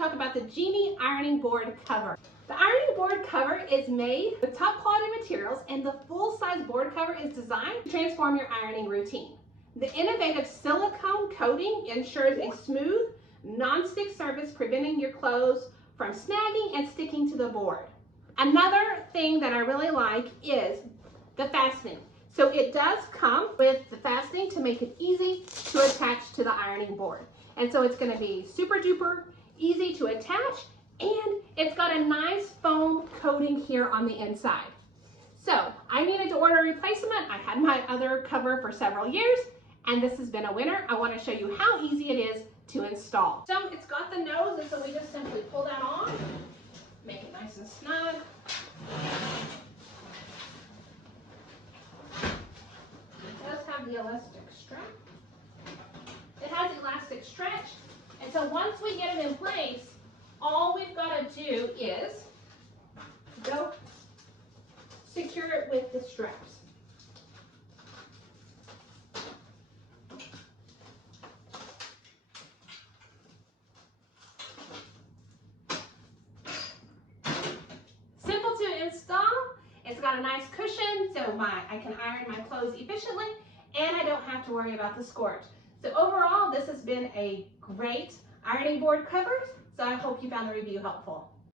talk about the Genie Ironing Board cover. The ironing board cover is made with top quality materials, and the full-size board cover is designed to transform your ironing routine. The innovative silicone coating ensures a smooth, non-stick surface, preventing your clothes from snagging and sticking to the board. Another thing that I really like is the fastening. So it does come with the fastening to make it easy to attach to the ironing board. And so it's going to be super duper easy to attach, and it's got a nice foam coating here on the inside. So I needed to order a replacement. I had my other cover for several years, and this has been a winner. I want to show you how easy it is to install. So it's got the nose, and so we just simply pull that on, make it nice and snug. It does have the elastic strap. It has elastic stretch, and so once we get it in place, all we've got to do is go secure it with the straps. Simple to install. It's got a nice cushion, so I can iron my clothes efficiently, and I don't have to worry about the scorch. So overall, this has been a great ironing board cover, so I hope you found the review helpful.